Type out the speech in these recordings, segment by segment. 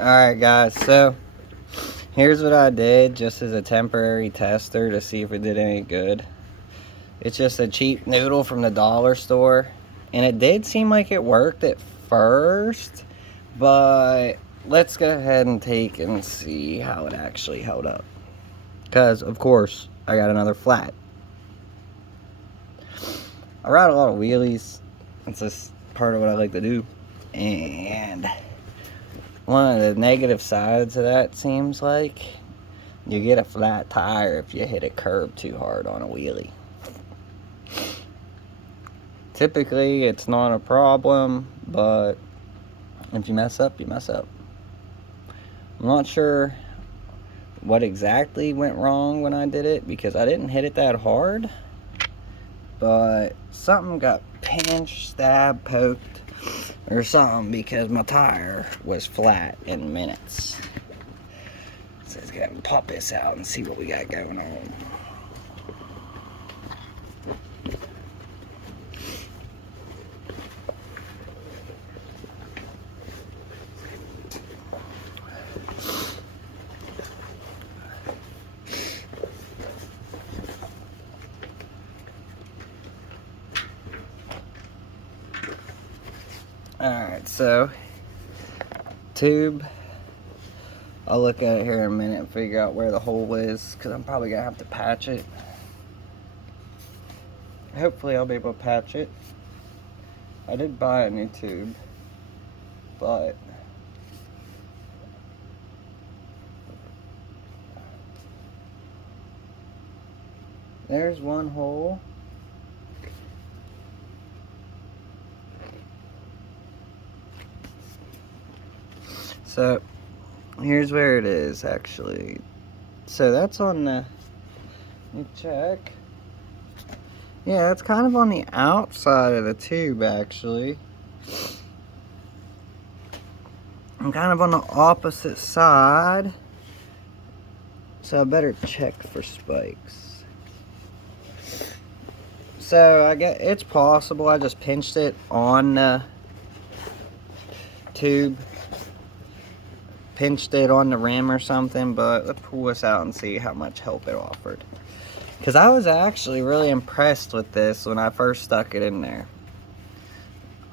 Alright guys, so here's what I did just as a temporary tester to see if it did any good. It's just a cheap noodle from the dollar store, and it did seem like it worked at first, but let's go ahead and take and see how it actually held up, because of course I got another flat. I ride a lot of wheelies. It's just part of what I like to do, and one of the negative sides of that seems like you get a flat tire if you hit a curb too hard on a wheelie. Typically it's not a problem, but if you mess up, you mess up. I'm not sure what exactly went wrong when I did it, because I didn't hit it that hard, but something got pinched, stabbed, poked, or something, because my tire was flat in minutes. So let's go ahead and pop this out and see what we got going on. Alright, so tube, I'll look at it here in a minute and figure out where the hole is, because I'm probably going to have to patch it. Hopefully I'll be able to patch it. I did buy a new tube, but there's one hole. So here's where it is actually. So that's on the, let me check. Yeah, it's kind of on the outside of the tube actually. I'm kind of on the opposite side, so I better check for spikes. So I guess it's possible I just pinched it on the tube, pinched it on the rim or something, but let's pull this out and see how much help it offered. Because I was actually really impressed with this when I first stuck it in there.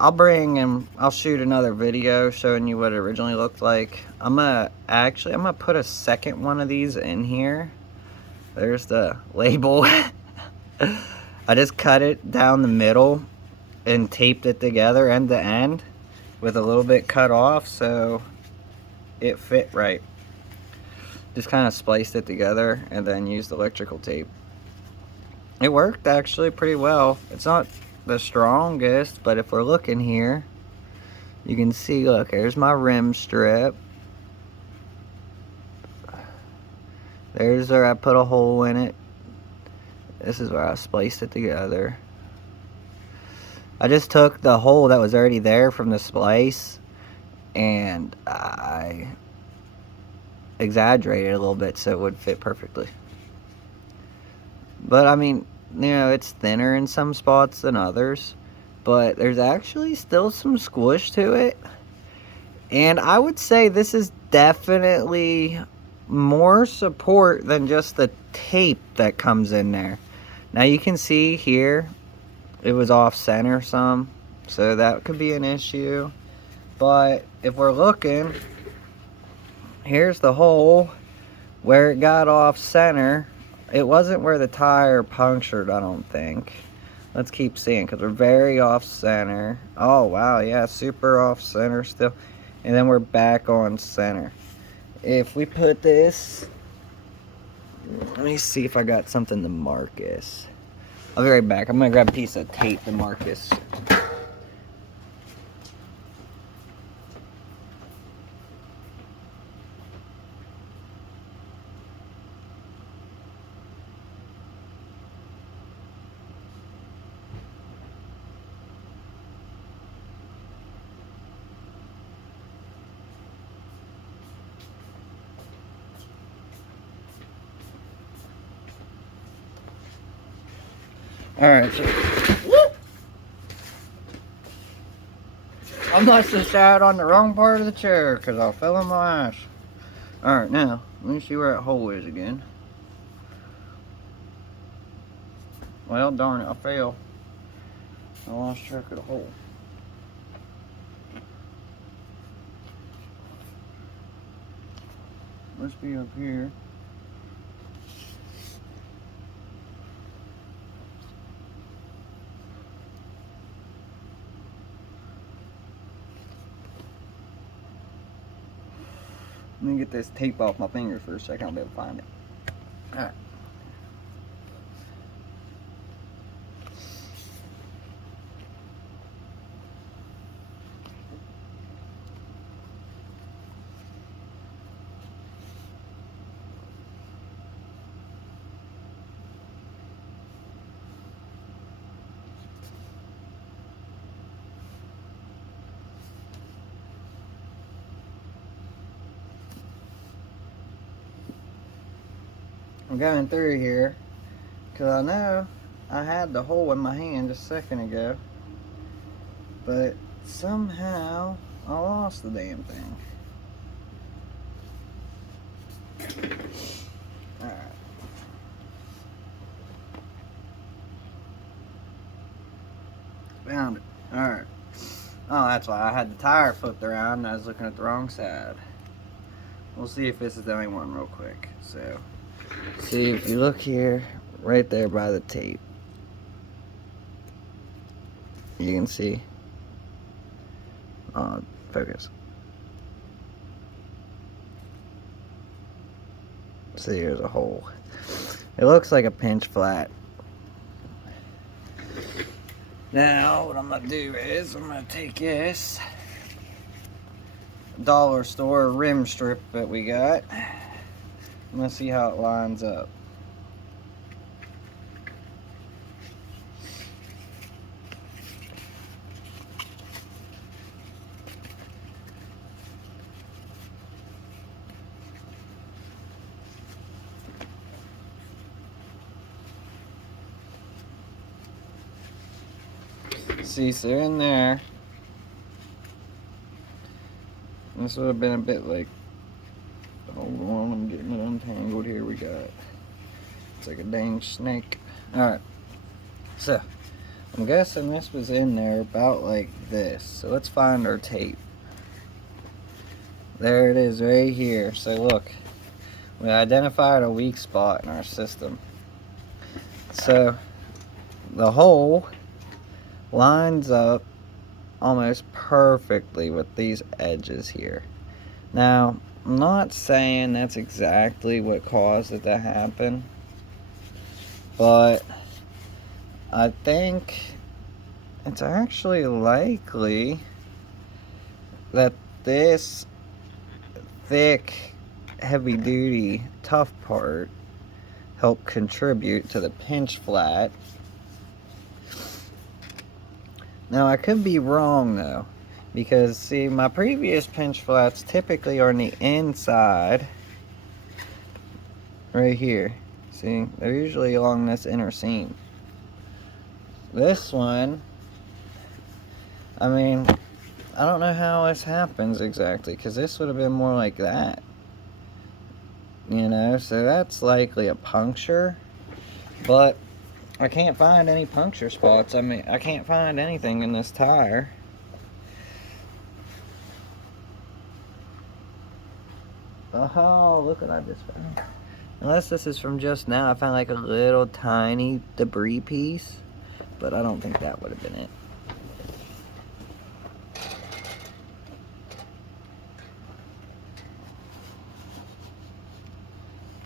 I'll shoot another video showing you what it originally looked like. I'm gonna put a second one of these in here. There's the label. I just cut it down the middle and taped it together end to end with a little bit cut off so it fit right. Just kind of spliced it together and then used electrical tape. It worked actually pretty well. It's not the strongest, but if we're looking here, you can see, look, here's my rim strip. There's where I put a hole in it. This is where I spliced it together. I just took the hole that was already there from the splice and I exaggerated a little bit so it would fit perfectly. But I mean, you know, it's thinner in some spots than others, but there's actually still some squish to it. And I would say this is definitely more support than just the tape that comes in there. Now you can see here, it was off center some, so that could be an issue. But if we're looking, here's the hole where it got off center. It wasn't where the tire punctured, I don't think. Let's keep seeing, because we're very off center. Oh wow, yeah, super off center still. And then we're back on center. If we put this, let me see if I got something to mark this. I'll be right back. I'm gonna grab a piece of tape to mark this. Alright, so I must have sat on the wrong part of the chair because I fell on my ass. Alright, now, let me see where that hole is again. Well, darn it, I fell. I lost track of the hole. Must be up here. Let me get this tape off my fingers for a second. I'll be able to find it. Alright. I'm going through here because I know I had the hole in my hand just a second ago, but somehow I lost the damn thing. Alright. Found it. Alright. Oh, that's why I had the tire flipped around and I was looking at the wrong side. We'll see if this is the only one real quick. So, see if you look here, right there by the tape. You can see. Focus. See, here's a hole. It looks like a pinch flat. Now, what I'm gonna do is I'm gonna take this dollar store rim strip that we got. I'm gonna see how it lines up. See, so in there, this would have been a bit like, hold on, I'm getting it untangled. Here we got, it's like a dang snake. Alright, so I'm guessing this was in there about like this. So let's find our tape. There it is right here. So look, we identified a weak spot in our system. So the hole lines up almost perfectly with these edges here. Now, I'm not saying that's exactly what caused it to happen, but I think it's actually likely that this thick, heavy-duty, tough part helped contribute to the pinch flat. Now, I could be wrong, though, because, see, my previous pinch flats typically are on the inside, right here. See, they're usually along this inner seam. This one, I mean, I don't know how this happens exactly, because this would have been more like that. You know, so that's likely a puncture, but I can't find any puncture spots. I mean, I can't find anything in this tire. Oh, look what I just found. Unless this is from just now, I found like a little tiny debris piece, but I don't think that would have been it.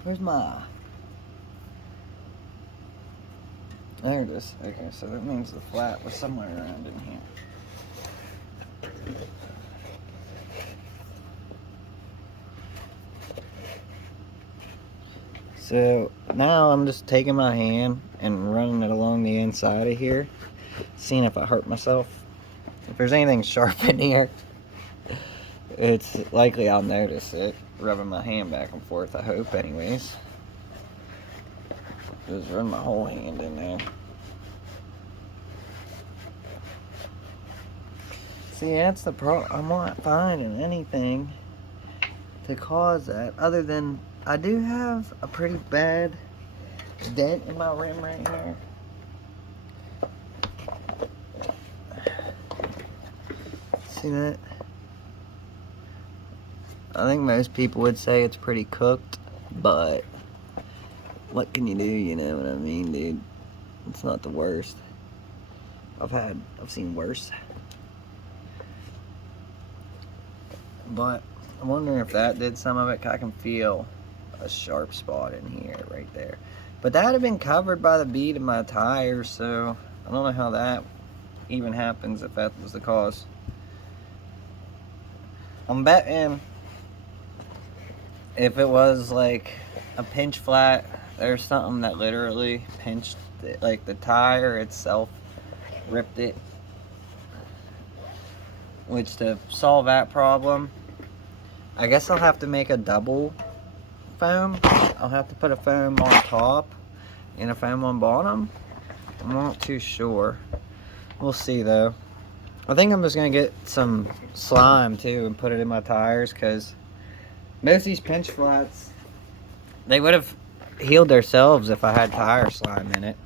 Where's my... There it is. Okay, so that means the flat was somewhere around in here. So now I'm just taking my hand and running it along the inside of here, seeing if I hurt myself. If there's anything sharp in here, it's likely I'll notice it. Rubbing my hand back and forth, I hope, anyways. Just run my whole hand in there. See, that's the problem. I'm not finding anything to cause that other than I do have a pretty bad dent in my rim right here. See that? I think most people would say it's pretty cooked, but what can you do, you know what I mean, dude? It's not the worst. I've seen worse. But I'm wondering if that did some of it. I can feel a sharp spot in here, right there. But that had been covered by the bead in my tires, so I don't know how that even happens if that was the cause. I'm betting if it was like a pinch flat, there's something that literally pinched it, like the tire itself ripped it. Which, to solve that problem, I guess I'll have to make a double foam. I'll have to put a foam on top and a foam on bottom. I'm not too sure. We'll see though. I think I'm just gonna get some slime too and put it in my tires, because most of these pinch flats, they would have healed themselves if I had tire slime in it.